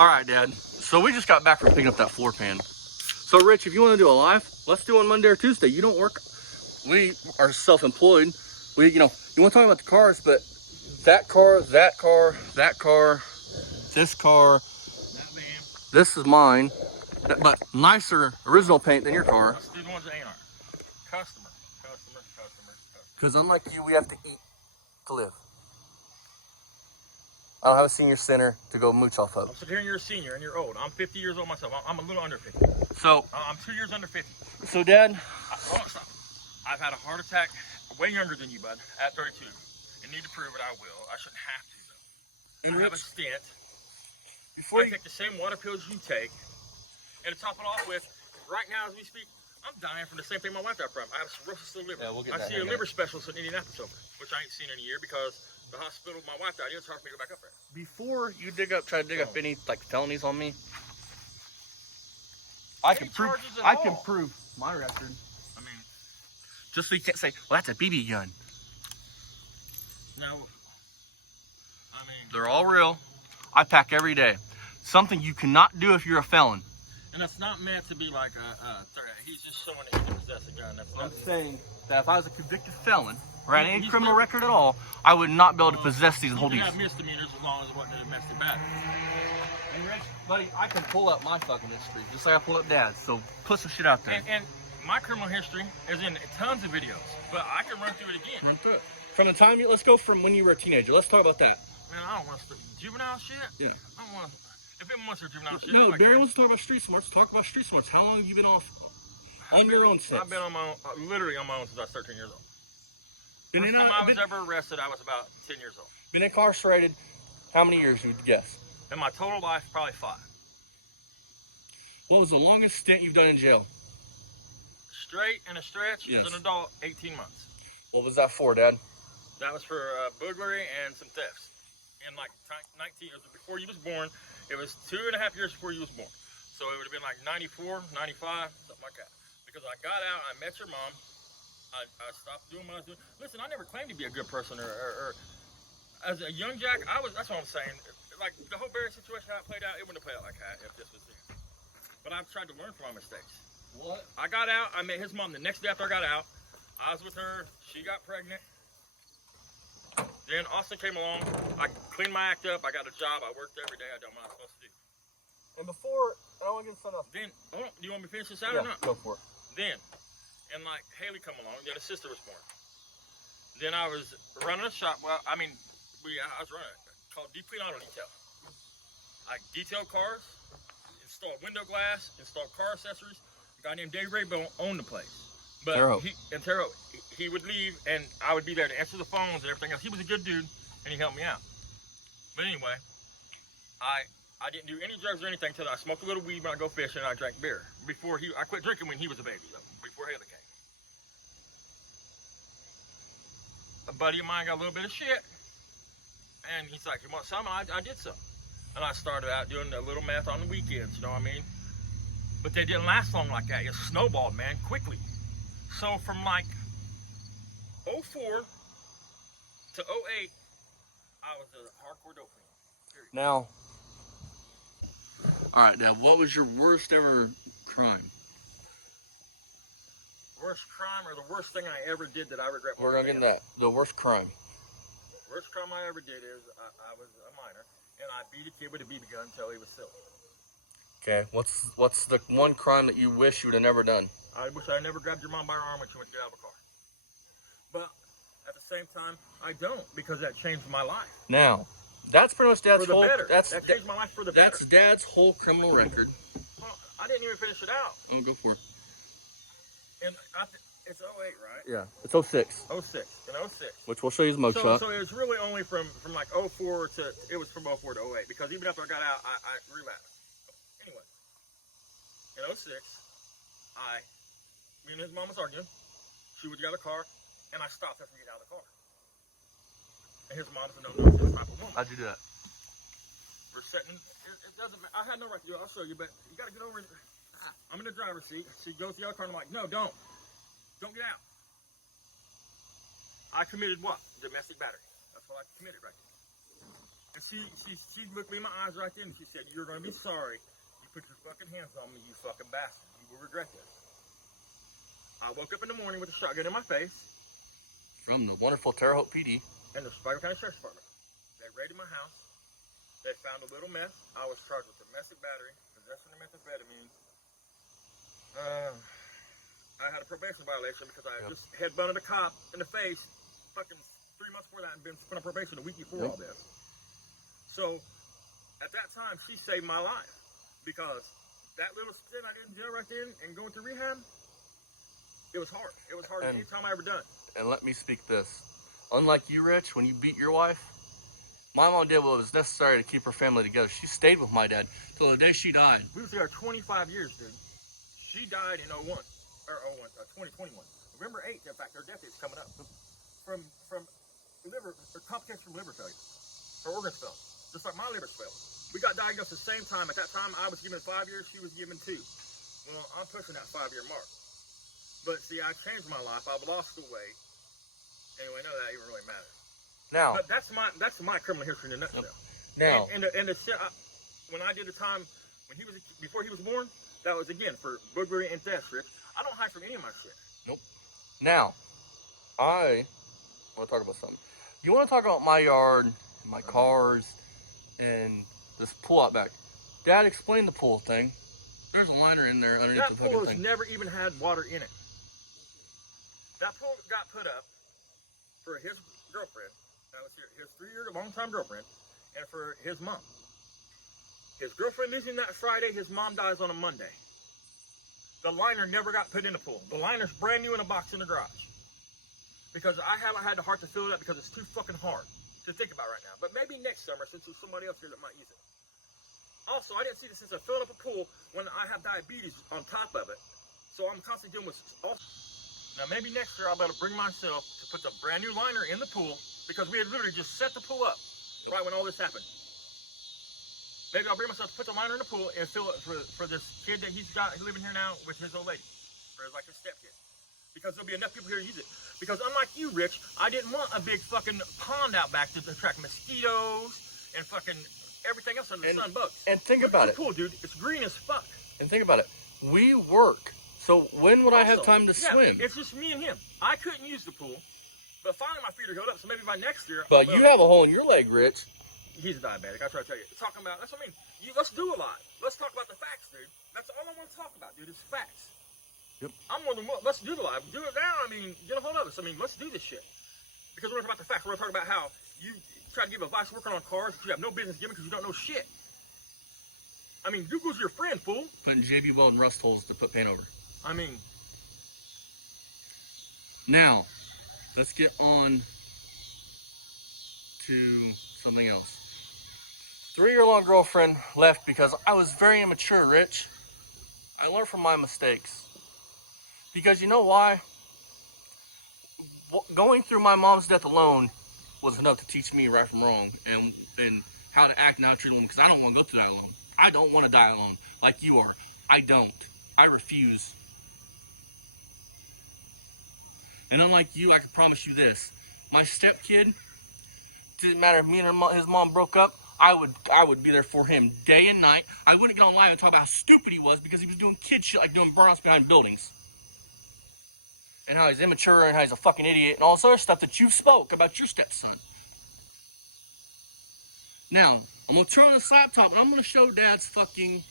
All right, Dad. So we just got back from picking up that floor pan. So Rich, if you want to do a live, let's do it on Monday or Tuesday. You don't work. We are self-employed. You want to talk about the cars, but that car, that car, that car, this car, That van. this is mine, but nicer original paint than your car. Let's do the ones that ain't ours. Customer. Because unlike you, we have to eat to live. I don't have a senior center to go mooch off of. I'm sitting here and you're a senior and you're old. I'm 50 years old myself. I'm a little under 50. So I'm 2 years under 50. So Dad, Stop. I've had a heart attack way younger than you, bud, at 32. And need to prove it, I will. I shouldn't have to, though. I have a stent. I take the same water pills you take. And to top it off with, right now as we speak, I'm dying from the same thing my wife died from. I have cirrhosis of the liver. Yeah, we'll get I that see a liver specialist in Indianapolis over, which I ain't seen in a year because the hospital my wife died in, it's hard for me to go back up there. before you try to dig up any like felonies on me, I can prove my record. I mean, Just so you can't say, well, that's a BB gun. no. I mean, They're all real. I pack every day. Something you cannot do if you're a felon. and that's not meant to be like a threat. He's just showing that he can possess a gun. That's I'm not. saying that if I was a convicted felon or had any criminal record at all, I would not be able to possess these and hold You these. can have misdemeanors as long as it wasn't a domestic battery. Hey, Rich, buddy, I can pull up my fucking history just like I pulled up Dad's. So put some shit out there. And my criminal history is in tons of videos, but I can run through it again. Run through it. From the time let's go from when you were a teenager. Let's talk about that. Man, I don't want to juvenile shit. Yeah. I don't want to. If it wants to juvenile shit. No, I'm like, Barry wants to talk about street smarts. Talk about street smarts. How long have you been off on your own since? I've been on my own, literally on my own since I was 13 years old. Been First time I was ever arrested, I was about 10 years old. Been incarcerated how many years you would guess? In my total life, probably 5. What was the longest stint you've done in jail? Straight and a stretch Yes. as an adult, 18 months. What was that for, Dad? That was for burglary and some thefts. In like 19, it was before you was born. It was 2.5 years before you was born. So it would have been like 94, 95, something like that. Because I got out, I met your mom. I stopped doing what I was doing. Listen, I never claimed to be a good person or as a young Jack, that's what I'm saying. Like the whole Barry situation, how it played out, it wouldn't have played out like that if this was it. But I've tried to learn from my mistakes. What? I got out, I met his mom the next day after I got out. I was with her, she got pregnant. Then Austin came along, I cleaned my act up, I got a job, I worked every day, I done what I was supposed to do. And before, I don't want to get something else. Then, do you want me to finish this out or not? Go for it. Then, and like Haley come along, then a sister was born. Then I was running a shop, well, I mean, I was running it, called Deep Clean Auto Detail. I detailed cars, installed window glass, installed car accessories. A guy named Dave Raybo owned the place. But he would leave and I would be there to answer the phones and everything else. He was a good dude and he helped me out. But anyway, I didn't do any drugs or anything until I smoked a little weed when I go fishing and I drank beer. I quit drinking when he was a baby, though, before Haley came. A buddy of mine got a little bit of shit and he's like, you want some? And I did some. And I started out doing a little meth on the weekends, you know what I mean? But they didn't last long like that. It snowballed, man, quickly. So from like 04 to 08, I was a hardcore dope fiend. Now, all right, Dad, what was your worst ever crime? Worst crime or the worst thing I ever did that I regret? We're going to get into that. The worst crime. Worst crime I ever did is I was a minor and I beat a kid with a BB gun until he was silly. Okay, what's the one crime that you wish you would have never done? I wish I never grabbed your mom by her arm when she went to get out of a car. But at the same time, I don't, because that changed my life. Now, that's pretty much Dad's whole. That changed my life for the better. That's Dad's whole criminal record. Well, I didn't even finish it out. Oh, go for it. And it's 08, right? Yeah, it's 06. 06. In 06. Which we'll show you his mugshot. So it was really only from like 04 to, it was from 04 to 08, because even after I got out, I relapsed. Anyway, in 06, me and his mom was arguing. She would get out of the car, and I stopped her from getting out of the car. And his mom doesn't know this type of woman. How'd you do that? We're sitting, it doesn't matter. I had no right to do it. I'll show you, but you got to get over it. I'm in the driver's seat. She goes to the other car, and I'm like, no, don't. Don't get out. I committed what? Domestic battery. That's what I committed right there. And she looked me in my eyes right then and she said, "You're gonna be sorry. You put your fucking hands on me, you fucking bastard. You will regret this." I woke up in the morning with a shotgun in my face. From the wonderful Terre Haute PD. And the Spider County Sheriff's Department. They raided my house. They found a little meth. I was charged with domestic battery, possession of methamphetamine. I had a probation violation because I had just headbutted a cop in the face fucking 3 months before that and been put on probation a week before all this. So, at that time, she saved my life because that little stint I did in jail right then and going to rehab, it was hard. It was harder than any time I ever done. And let me speak this. Unlike you, Rich, when you beat your wife, my mom did what was necessary to keep her family together. She stayed with my dad till the day she died. We was there 25 years, dude. She died in 2021. November 8th, in fact, her death is coming up. From liver, or complications from liver failure. Her organs failed. Just like my liver's failed. We got diagnosed at the same time. At that time, I was given 5 years, she was given 2. Well, I'm pushing that 5-year mark. But see, I changed my life. I've lost the weight. Anyway, none of that even really matters. Now, but that's my criminal history in a nutshell. Now, and the shit, when I did the time before he was born, that was again for burglary and theft, Rich. I don't hide from any of my shit. Nope. Now, I want to talk about something. You want to talk about my yard, my cars, and this pool out back? Dad, explain the pool thing. There's a liner in there underneath the fucking pool thing. has never even had water in it. That pool got put up for his girlfriend. That was his 3-year long-time girlfriend, and for his mom. His girlfriend leaves him that Friday. His mom dies on a Monday. The liner never got put in the pool. The liner's brand new in a box in the garage. Because I haven't had the heart to fill it up because it's too fucking hard to think about right now. But maybe next summer, since there's somebody else here that might use it. Also, I didn't see this since I filled up a pool when I have diabetes on top of it. So I'm constantly dealing with also. Now maybe next year I'll be able to bring myself to put the brand new liner in the pool because we had literally just set the pool up right when all this happened. Maybe I'll bring myself to put the liner in the pool and fill it for this kid that he's got living here now with his old lady, or like his stepkid. Because there'll be enough people here to use it. Because unlike you, Rich, I didn't want a big fucking pond out back to attract mosquitoes and fucking everything else under the sun, bugs. And think about it. Pool, dude. It's green as fuck. And think about it. We work. So when would I have time to swim? It's just me and him. I couldn't use the pool, but finally my feet are healed up. So maybe by next year. But you have a hole in your leg, Rich. He's a diabetic. I try to tell you. Talking about that's what I mean. Let's do a lot. Let's talk about the facts, dude. That's all I want to talk about, dude. Is facts. Yep. I'm more than willing. Let's do the live. Do it now. I mean, get a hold of us. I mean, let's do this shit. Because we're talking about the facts. We're talking about how you try to give advice working on cars that you have no business giving because you don't know shit. I mean, Google's your friend, fool. Putting JB Weld and rust holes to put paint over. I mean. Now, let's get on to something else. 3-year-long girlfriend left because I was very immature, Rich. I learned from my mistakes. Because you know why? Going through my mom's death alone was enough to teach me right from wrong and how to act and how to treat a woman, because I don't want to go through that alone. I don't want to die alone like you are. I don't. I refuse. And unlike you, I can promise you this. My stepkid, didn't matter if me and his mom broke up, I would be there for him day and night. I wouldn't get on live and talk about how stupid he was because he was doing kid shit like doing burnouts behind buildings. And how he's immature and how he's a fucking idiot and all this other stuff that you spoke about your stepson. Now, I'm going to turn on this laptop and I'm going to show Dad's fucking,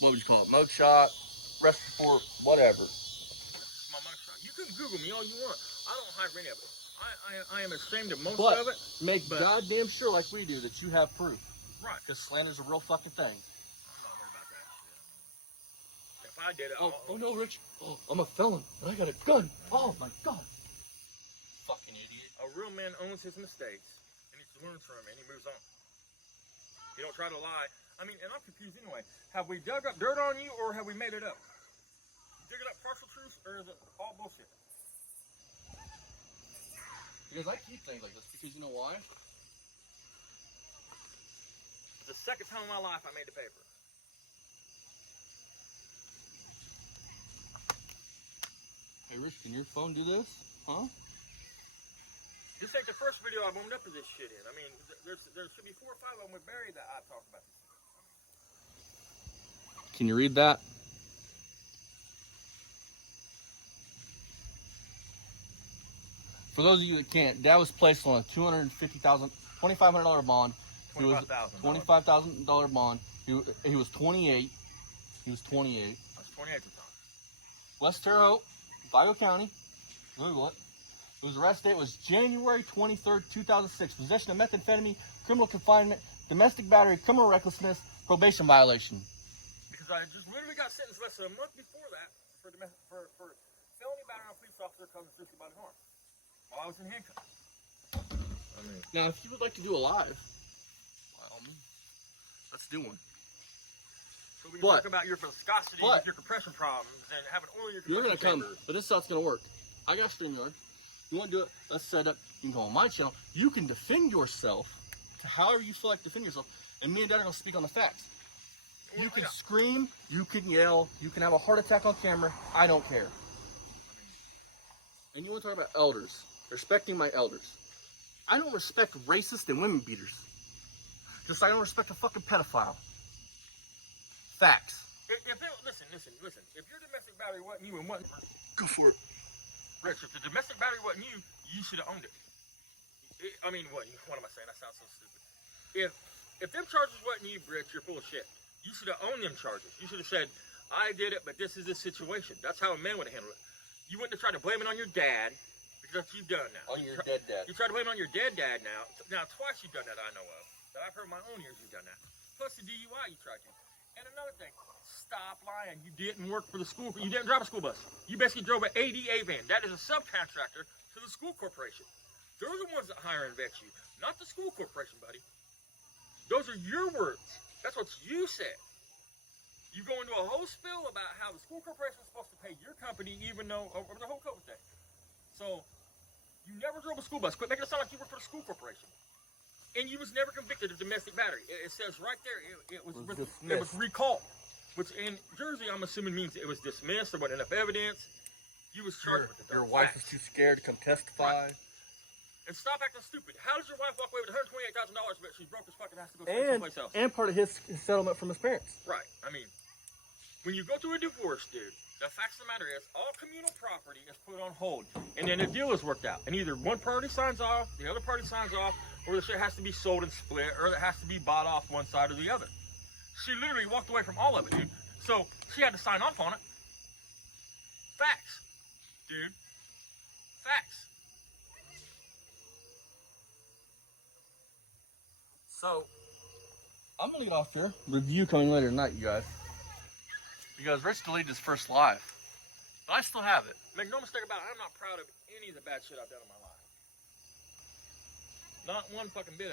what would you call it, mugshot, rest report, whatever. My mugshot. You can Google me all you want. I don't hide any of it. I am ashamed of most But of it. Make goddamn sure, like we do, that you have proof. Right. Because slander's a real fucking thing. I'm not worried about that shit. If I did it, Oh no, Rich. Oh, I'm a felon, and I got a gun. Oh my God. Fucking idiot. A real man owns his mistakes, and he learns from them, and he moves on. You don't try to lie. I mean, and I'm confused anyway. Have we dug up dirt on you, or have we made it up? You digging up partial truth, or is it all bullshit? Because I keep things like this, because you know why? The second time in my life I made the paper. Hey Rich, can your phone do this? Huh? This ain't the first video I've owned up to this shit in. I mean, there should be 4 or 5 of them with Barry that I've talked about. Can you read that? For those of you that can't, Dad was placed on a $250,000, $2,500 bond. $25,000. $25,000 bond. He was 28. He was 28. I was 28 at the time. West Terre Haute, Vigo County. Google it. His arrest date was January 23rd, 2006. Possession of methamphetamine, criminal confinement, domestic battery, criminal recklessness, probation violation. Because I just literally got sentenced less than a month before that for felony battery on a police officer causing physical bodily harm while I was in handcuffs. I mean, Now, if you would like to do a live, by all means, let's do one. so when you talk about your viscosity, but- your compression problems, and having oil in your You're going to compression come, chamber. but this is how it's going to work. I got StreamYard. You want to do it? Let's set up. You can go on my channel. You can defend yourself to however you feel like defend yourself. And me and Dad are going to speak on the facts. You can scream. You can yell. You can have a heart attack on camera. I don't care. And you want to talk about elders. Respecting my elders. I don't respect racists and women beaters. Just like I don't respect a fucking pedophile. Facts. Listen. If your domestic battery wasn't you and wasn't Go for it. Rich, if the domestic battery wasn't you, you should have owned it. I mean, what am I saying? That sounds so stupid. If them charges wasn't you, Rich, you're full of shit. You should have owned them charges. You should have said, I did it, but this is the situation. That's how a man would have handled it. You wouldn't have tried to blame it on your dad, because that's what you've done now. On your dead dad. You tried to blame it on your dead dad now. Now, twice you've done that I know of. That I've heard in my own ears you've done that. Plus the DUI you tried to. And another thing, stop lying. You didn't work for the school. You didn't drive a school bus. You basically drove an ADA van. That is a subcontractor to the school corporation. They're the ones that hire and vet you, not the school corporation, buddy. Those are your words. That's what you said. You go into a whole spiel about how the school corporation is supposed to pay your company, even though over the whole COVID thing. So you never drove a school bus. Quit making it sound like you work for the school corporation. And you was never convicted of domestic battery. It says right there it was recalled. Which in Jersey, I'm assuming means it was dismissed. There wasn't enough evidence. You was charged with it. Your wife was too scared to come testify. Right. And stop acting stupid. How does your wife walk away with $128,000 but she's broke as fuck and has to go someplace else? And part of his settlement from his parents. Right. I mean, when you go through a divorce, dude, the fact of the matter is all communal property is put on hold. And then a deal is worked out. And either one party signs off, the other party signs off, or the shit has to be sold and split, or it has to be bought off one side or the other. She literally walked away from all of it, dude. So she had to sign off on it. Facts, dude. Facts. So, I'm going to get off here. Review coming later tonight, you guys. Because Rich deleted his first live. But I still have it. Make no mistake about it, I'm not proud of any of the bad shit I've done in my life. Not one fucking bit of it.